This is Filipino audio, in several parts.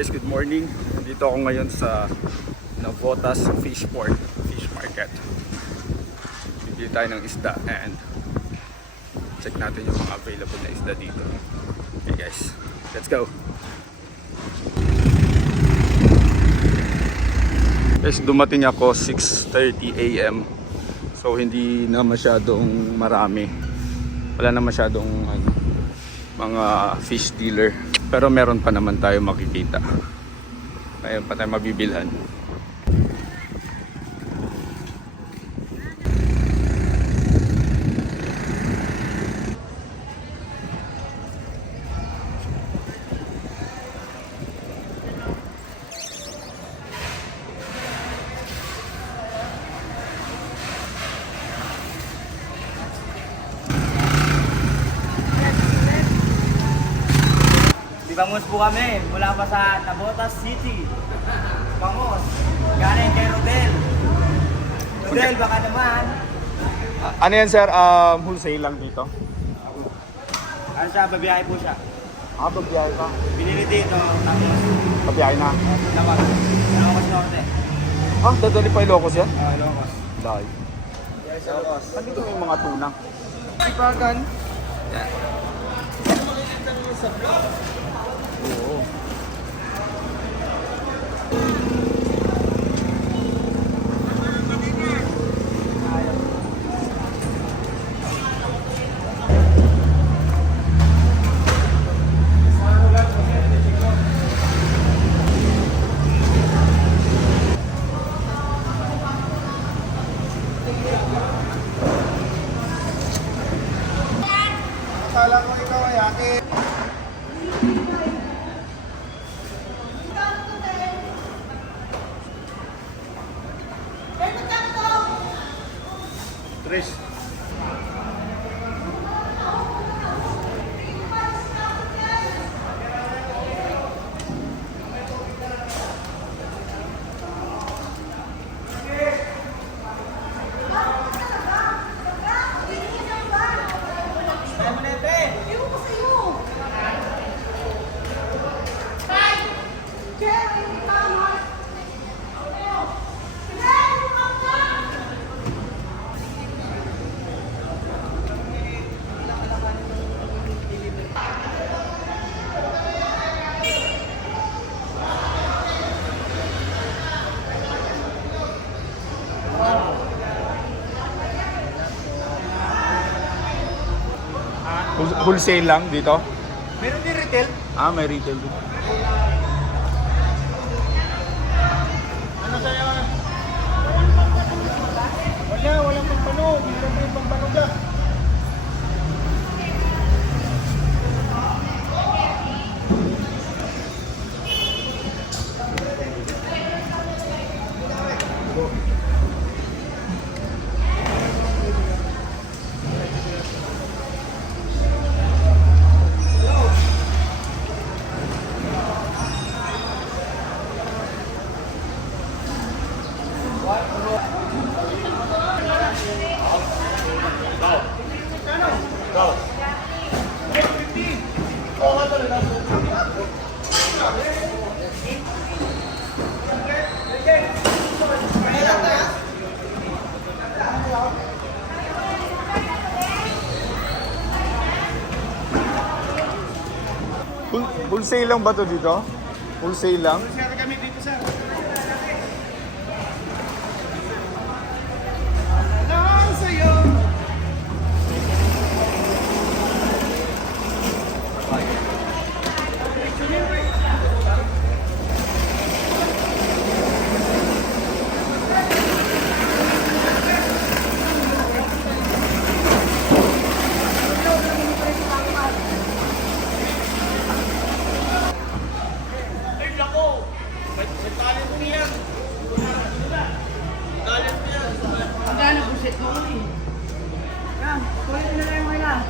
Guys, good morning. Dito ako ngayon sa Navotas Fish Port, Fish Market. Bibili tayo ng isda and check natin yung mga available na isda dito. Okay guys, let's go. Guys, dumating ako 6:30 AM. So hindi na masyadong marami. Wala na masyadong mga fish dealer. Pero meron pa naman tayo makikita. Mayroon pa tayo mabibilhan. Bangus po kami, mula pa sa Navotas City. Bangus, galing kay Rodel. Rodel, baka naman. Ano yan sir? Wholesale lang dito? Ano siya, babiyahe po siya. Babiyahe ka? Binili dito, tapos Babiyahe na? nawag. Ilocos Norte. Dadali pa Ilocos yan? Ilocos. Dahil. Yes, Ilocos. Dito may mga tuna. Sipagan. Yan. Oo. Akala ko ikaw ay akin. Tres. Wholesale lang dito? Meron din retail. May retail dito. Ano sa'yo? Walang pampanog. Hindi na yung pampanog ka. Wholesale lang ba to dito? Wholesale lang? Sir, kami dito, sir. Ano sa'yo? Magkano buset mo ko eh? Yan, kulit na lang mo yan.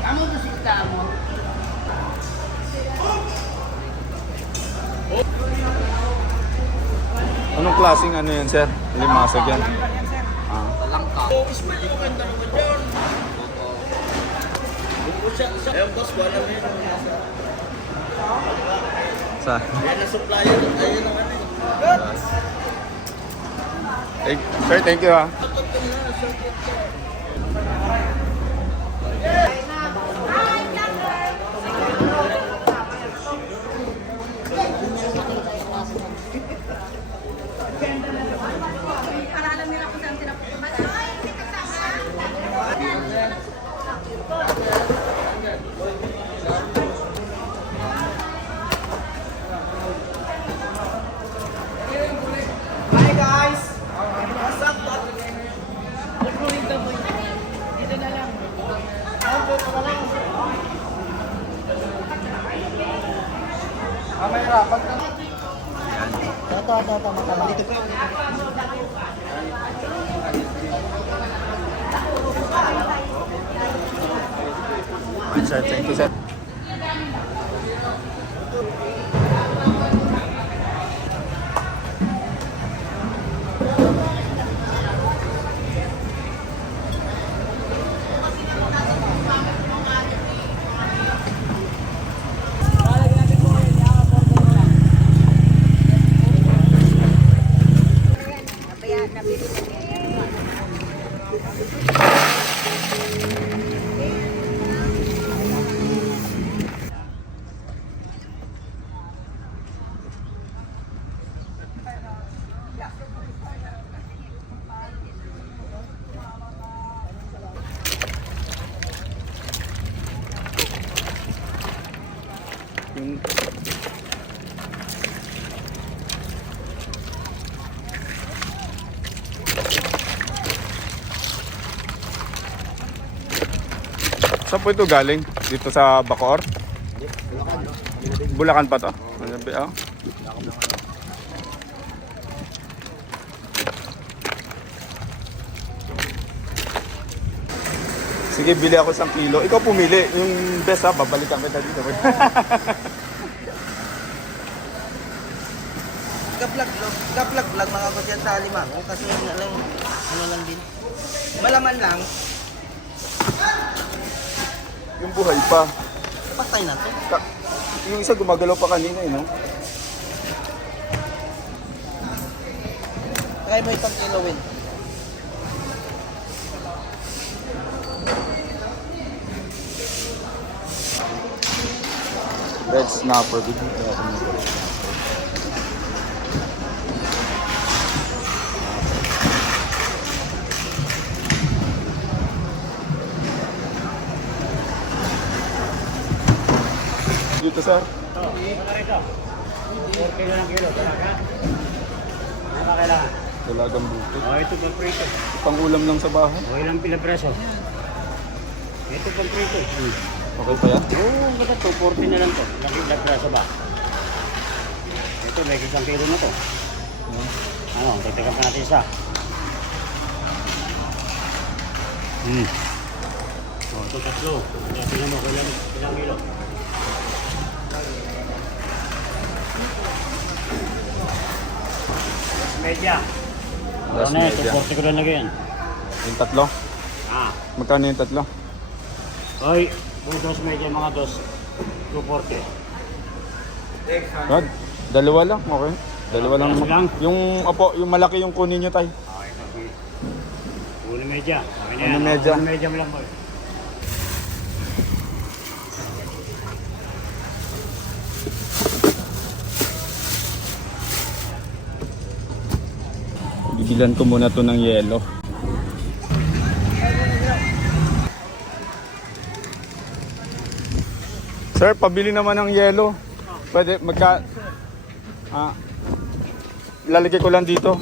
Amo buset ka mo? Anong klaseng ano yan, sir? Limasag yan. Yan, sir. Ah. Ayun, boss, wala na yun. Sa? Yan ang supplier. Ayun ang ano. Sir, thank you ha. Para alam nila kung saan sila pupunta. Hi guys! What's up? Dito na lang. Sir, thank you, sir. Kaya nabili na. Yung... Saan po ito galing? Dito sa Bacoor? Bulacan pa to? Oh. Sige, bili ako 1 kilo. Ikaw pumili. Yung best ha, babalikan kita dito. Kaplag mga boss yan sa Alimango. Kasi ano lang din. Malaman lang. Yung buhay pa. Patay na to. Yung isa gumagalaw pa kanina no? Kaya mo itong kilowin. Red snapper. Dito sir. Ito, mga rito. 4 kilo ng kilo, talaga. Ano ba kailangan? Dalagang buto. Ito pang prito. Pang ulam lang sa bahay. Ilang pinapreso? Ito pang prito. Okay pa yan? Oo, basta 240 na lang to. Ilang preso ba? Ito, may 1 kilo na to. Ano, tagtagan pa natin isa. Ito 3. Tingnan mo, ilang kilo. Media. Last Ano media. 240 ko lang lagay yan. Yung tatlo? Ah. Magkano yung tatlo? Hoy, kung 2 media mga 240. Rod, dalawa lang, okay. Dalawa lang. Dalawa lang? Yung, opo, yung malaki yung kunin nyo tayo. Okay, okay. Uno media. Okay na Uno yan. media. Uno media mo lang boy. Bibilan ko muna to ng yelo. Sir, pabili naman ng yelo. Pwede, lalagay ko lang dito.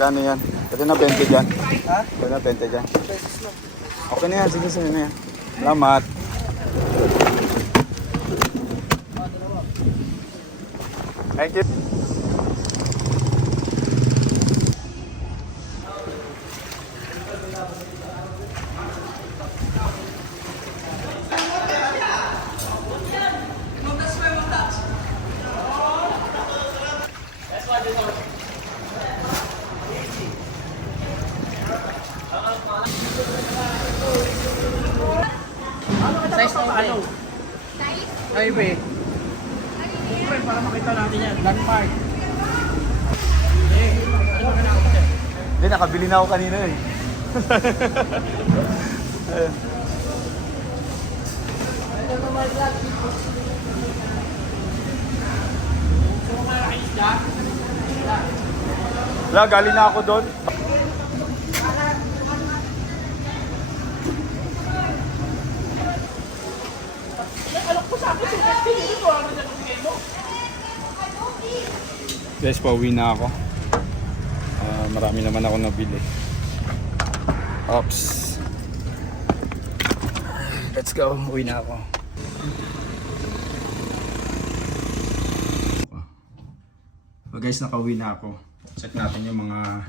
Kano yan? Pwede na 20 dyan. Ha? Pwede na 20 dyan. Okay na yan, sige, sige na yan. Salamat. Thank you. Highway. Siyempre, para makita natin yan. Landmark. Hindi, nakabili na ako kanina eh. Wala, galing na ako doon. Guys, pauwi na ako. Marami naman ako nabili. Ops. Let's go. Uwi na ako. So guys, nakauwi na ako. Check natin yung mga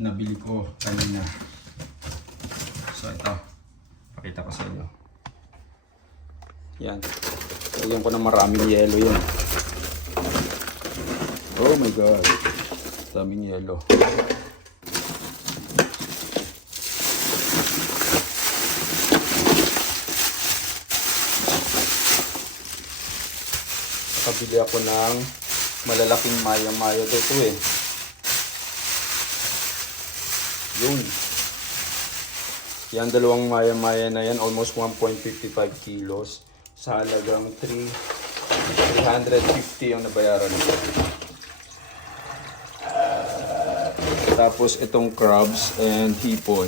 nabili ko kanina. So ito. Pakita ko sa inyo. Yan. Lagyan ko ng maraming yelo yun. Oh my god. Daming yelo. Nakabili ako ng malalaking maya-maya daw ito eh. Yun. Yan, dalawang maya-maya na yan. Almost 1.55 kilos. Sa halagang 350 yung nabayaran ko. Tapos itong crabs and hipon.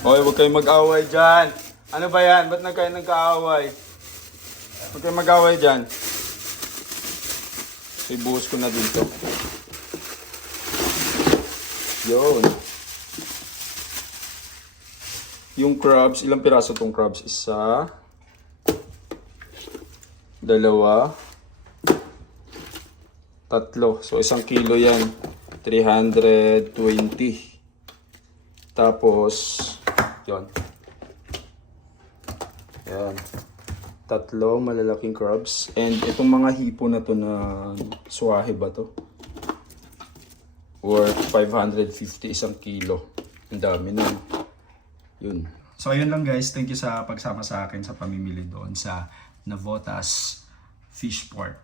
Hoy, huwag kayong mag-away dyan. Ano ba yan? Ba't kayo nagka-away? Huwag kayong mag-away dyan. So, ibuhos ko na dito. Yun. Yung crabs, ilang piraso tong crabs? Isa, dalawa, tatlo. So, 1 kilo yan. 320. Tapos, yun. Ayan. 3 malalaking crabs. And itong mga hipo na to na swahe ba to? Worth 550 1 kilo. Ang dami na. Yun. So, ayun lang guys. Thank you sa pagsama sa akin sa pamimili doon sa Navotas Fishport.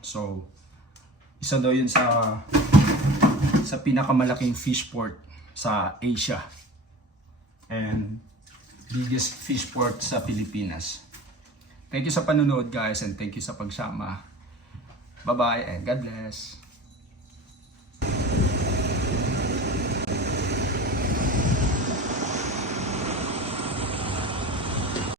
So, isa daw yun sa pinakamalaking fishport sa Asia. And biggest fishport sa Pilipinas. Thank you sa panonood guys and thank you sa pagsama. Bye-bye and God bless.